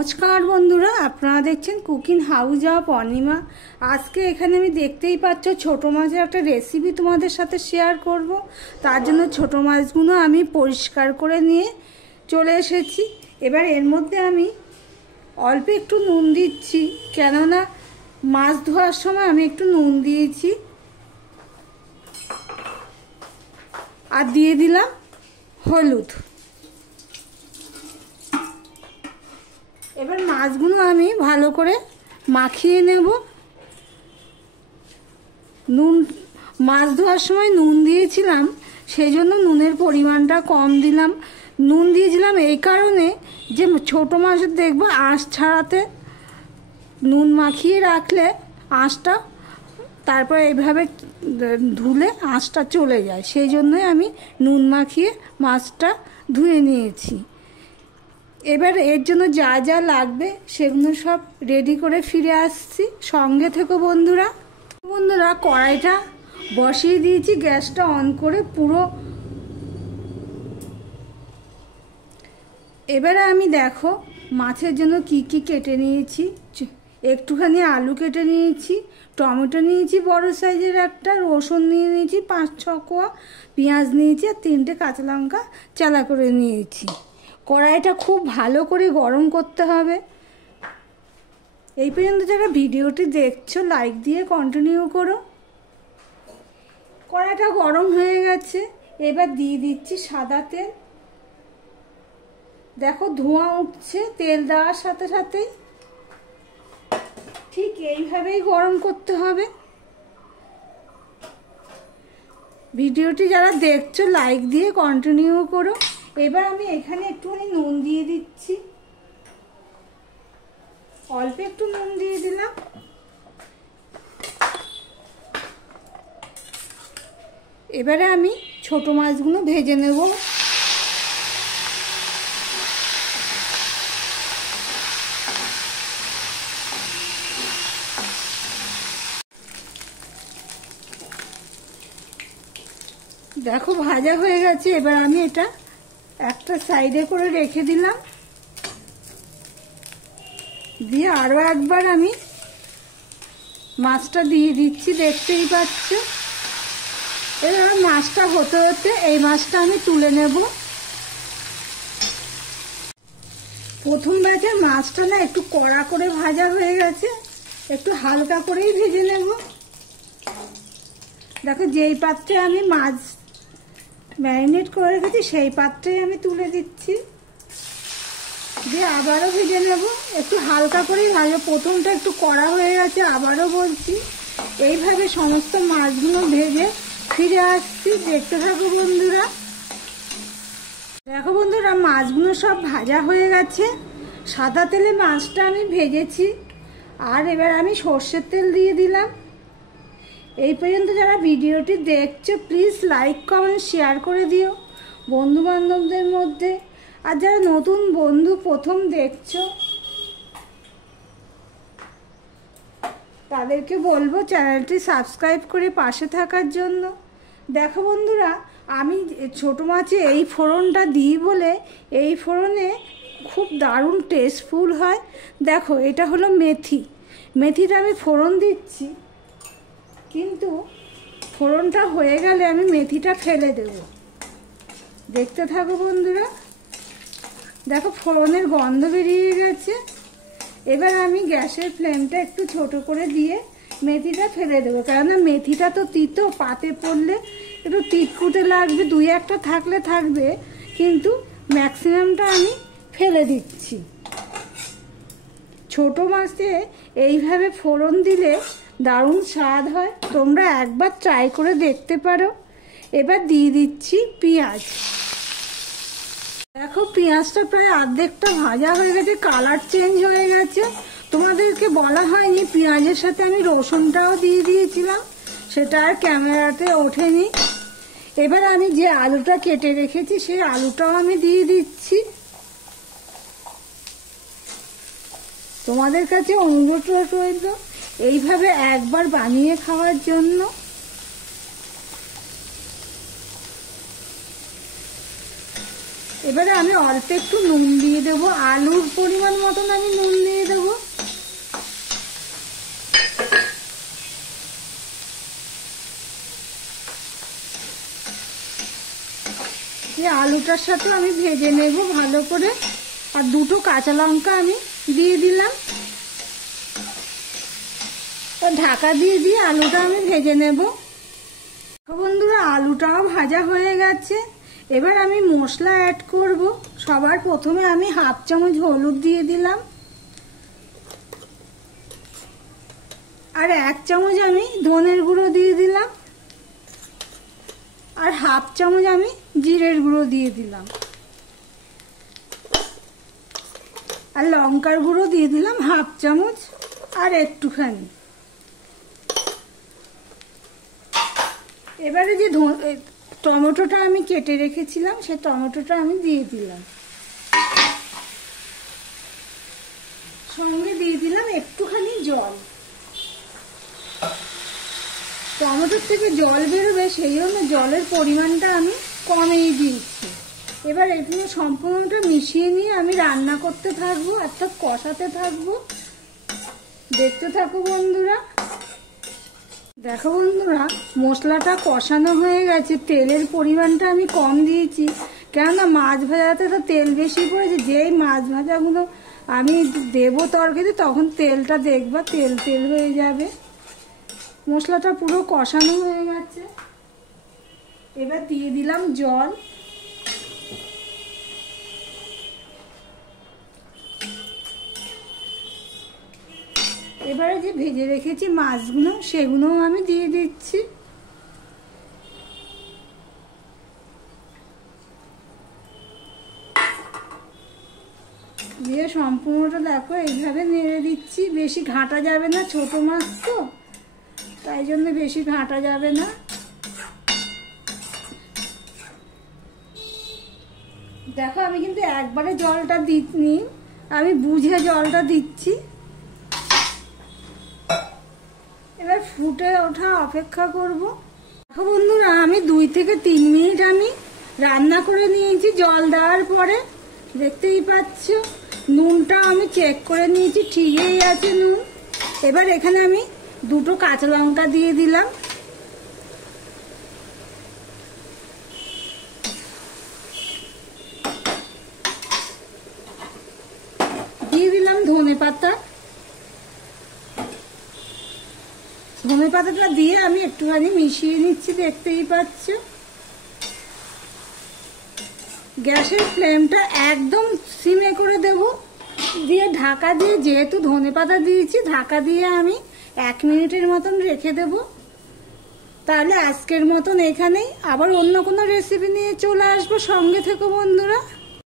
নমস্কার বন্ধুরা, আপনারা দেখছেন কুকিং হাউস অফ অনিমা। আজকে এখানে আমি দেখতেই পাচ্ছ ছোট মাছের একটা রেসিপি তোমাদের সাথে শেয়ার করব। তার জন্য ছোট মাছগুলো আমি পরিষ্কার করে নিয়ে চলে এসেছি। এবার এর মধ্যে আমি অল্প একটু নুন দিচ্ছি, কেননা মাছ ধোয়ার সময় আমি একটু নুন দিয়েছি। আর দিয়ে দিলাম হলুদ। এবার মাছগুলো আমি ভালো করে মাখিয়ে নেব। নুন মাছ ধোয়ার সময় নুন দিয়েছিলাম, সেই জন্য নুনের পরিমাণটা কম দিলাম। নুন দিয়েছিলাম এই কারণে যে ছোটো মাছের দেখবো আঁশ ছাড়াতে নুন মাখিয়ে রাখলে আঁশটা তারপরে এইভাবে ধুলে আঁশটা চলে যায়, সেই জন্যই আমি নুন মাখিয়ে মাছটা ধুয়ে নিয়েছি। এবার এর জন্য যা যা লাগবে সেগুলো সব রেডি করে ফিরে আসছি, সঙ্গে থেকো বন্ধুরা। কড়াইটা বসিয়ে দিয়েছি, গ্যাসটা অন করে পুরো। এবারে আমি দেখো মাছের জন্য কি কি কেটে নিয়েছি। একটুখানি আলু কেটে নিয়েছি, টমেটো নিয়েছি বড় সাইজের একটা, রসুন নিয়ে নিয়েছি 5-6 কোয়া, পেঁয়াজ নিয়েছি আর 3টে কাঁচা লঙ্কা চালা করে নিয়েছি। কড়াইটা খুব ভালো করে গরম করতে হবে। এই পর্যন্ত যারা ভিডিওটি দেখছো লাইক দিয়ে কন্টিনিউ করো। কড়াইটা গরম হয়ে গেছে, এবার দিয়ে দিচ্ছি সাদা তেল। দেখো ধোঁয়া উঠছে তেল দেওয়ার সাথে সাথেই। ঠিক এইভাবেই গরম করতে হবে। ভিডিওটি যারা দেখছো লাইক দিয়ে কন্টিনিউ করো। এবার আমি এখানে একটুখানি নুন দিয়ে দিচ্ছি, অল্প একটু নুন দিয়ে দিলাম। এবারে আমি ছোট মাছগুলো ভেজে নেব। দেখো ভাজা হয়ে গেছে, এবার আমি এটা একটা সাইডে করে রেখে দিলাম। দিয়ে আরো একবার আমি মাছটা দিয়ে দিচ্ছি, দেখতেই পাচ্ছ। এবার মাছটা হতে হতে এই মাছটা আমি তুলে নেব। প্রথম ব্যাচের মাছটা না একটু কড়া করে ভাজা হয়ে গেছে, একটু হালকা করেই ভেজে নেব। দেখো যেই পাত্রে আমি মাছ ম্যারিনেট করে রেখেছি সেই পাত্রেই আমি তুলে দিচ্ছি, দিয়ে আবারও ভেজে নেব। একটু হালকা করেই ভাজবো, প্রথমটা একটু কড়া হয়ে গেছে, আবারও বলছি। এইভাবে সমস্ত মাছগুলো ভেজে ফিরে আসছি, দেখতে থাকো বন্ধুরা। দেখো বন্ধুরা মাছগুলো সব ভাজা হয়ে গেছে। সাদা তেলে মাছটা আমি ভেজেছি, আর এবার আমি সর্ষের তেল দিয়ে দিলাম। এই পর্যন্ত যারা ভিডিওটি দেখছো প্লিজ লাইক কমেন্ট শেয়ার করে দিও বন্ধু বান্ধবদের মধ্যে। আর যারা নতুন বন্ধু প্রথম দেখছো তাদেরকে বলবো চ্যানেলটি সাবস্ক্রাইব করে পাশে থাকার জন্য। দেখো বন্ধুরা আমি ছোট মাছে এই ফোড়নটা দিই বলে এই ফোড়নে খুব দারুণ টেস্টফুল হয়। দেখো এটা হলো মেথি, মেথিটা আমি ফোড়ন দিচ্ছি, কিন্তু ফোড়নটা হয়ে গেলে আমি মেথিটা ফেলে দেব। দেখতে থাকো বন্ধুরা। দেখো ফোড়নের গন্ধ বেরিয়ে গেছে। এবার আমি গ্যাসের ফ্লেমটা একটু ছোট করে দিয়ে মেথিটা ফেলে দেবো, কেননা মেথিটা তো তিতো, পাতে পড়লে একটু তিতকুটে লাগবে, 2-1টা থাকলে থাকবে, কিন্তু ম্যাক্সিমামটা আমি ফেলে দিচ্ছি। ছোট মাছে এইভাবে ফোড়ন দিলে দারুণ স্বাদ হয়, তোমরা একবার ট্রাই করে দেখতে পারো। এবার দিয়ে দিচ্ছি পেঁয়াজ। দেখো পেঁয়াজটা প্রায় অর্ধেকটা ভাজা হয়ে গেছে, কালার চেঞ্জ হয়ে গেছে। তোমাদেরকে বলা হয়নি পেঁয়াজের সাথে আমি রসুনটাও দিয়ে দিয়েছিলাম, সেটা আর ক্যামেরাতে ওঠেনি। এবার আমি যে আলুটা কেটে রেখেছি সেই আলুটাও আমি দিয়ে দিচ্ছি। তোমাদের কাছে অনুরোধ রইল এইভাবে একবার বানিয়ে খাওয়ার জন্য। এবারে আমি অল্প একটু নুন দিয়ে দেবো, আলুর পরিমাণ মতন আমি নুন দিয়ে দেবো। এই আলুটার সাথে আমি ভেজে নেব ভালো করে। আর দুটো কাঁচা লঙ্কা আমি দিয়ে দিলাম। ঢাকা দিয়ে আলুটা আমি ভেজে নেব। বন্ধুরা, আলুটাও ভাজা হয়ে গেছে। এবার আমি মশলা অ্যাড করব। সবার প্রথমে আমি 1/2 চামচ হলুদ দিয়ে দিলাম, আর 1 চামচ আমি ধনের গুঁড়ো দিয়ে দিলাম, আর 1/2 চামচ আমি জিরের গুঁড়ো দিয়ে দিলাম, আর লঙ্কার গুঁড়ো দিয়ে দিলাম 1/2 চামচ আর একটুখানি। এবারে যে টমেটোটা আমি কেটে রেখেছিলাম সেই টমেটোটা আমি দিয়ে দিলাম, সঙ্গে দিয়ে দিলাম একটুখানি জল। টমেটোর থেকে জল বেরোবে, সেই জন্য জলের পরিমাণটা আমি কমিয়ে দিয়েছি। এবার এখানে সম্পূর্ণটা মিশিয়ে নিয়ে আমি রান্না করতে থাকবো, অর্থাৎ কষাতে থাকবো। দেখতে থাকো বন্ধুরা। দেখো বন্ধুরা, মশলাটা কষানো হয়ে গেছে। তেলের পরিমাণটা আমি কম দিয়েছি, কেননা মাছ ভাজাতে তো তেল বেশি পড়েছে। যেই মাছ ভাজাগুলো আমি দেবো তরকারিতে, তখন তেলটা দেখবা তেল তেল হয়ে যাবে। মশলাটা পুরো কষানো হয়ে গেছে। এবার দিয়ে দিলাম জল। এবারে যে ভেজে রেখেছি মাছগুলো, সেগুলোও আমি দিয়ে দিচ্ছি। দিয়ে সম্পূর্ণটা দেখো এইভাবে নেড়ে দিচ্ছি। বেশি ঘাঁটা যাবে না, ছোট মাছ তো, তাই জন্য বেশি ঘাঁটা যাবে না। দেখো আমি কিন্তু একবারে জলটা দিইনি, আমি বুঝে জলটা দিচ্ছি। এবার ফুটে ওঠা অপেক্ষা করব। দেখো বন্ধুরা, আমি 2 থেকে 3 মিনিট আমি রান্না করে নিয়েছি জল দেওয়ার পরে। দেখতেই পাচ্ছ নুনটা আমি চেক করে নিয়েছি, ঠিকই আছে নুন। এবার এখানে আমি 2টো কাঁচা লঙ্কা দিয়ে দিলাম, দিয়ে দিলাম ধনে পাতা। ধনে পাতাটা দিয়ে আমি একটুখানি মিশিয়ে নিচ্ছি, দেখতেই পাচ্ছ। গ্যাসের ফ্লেমটা একদম সিমে করে দেব, দিয়ে ঢাকা দিয়ে, যেহেতু ধনে পাতা দিয়েছি, ঢাকা দিয়ে আমি 1 মিনিটের মতন রেখে দেব। তাহলে আজকের মতন এখানেই, আবার অন্য কোনো রেসিপি নিয়ে চলে আসবো। সঙ্গে থেকো বন্ধুরা।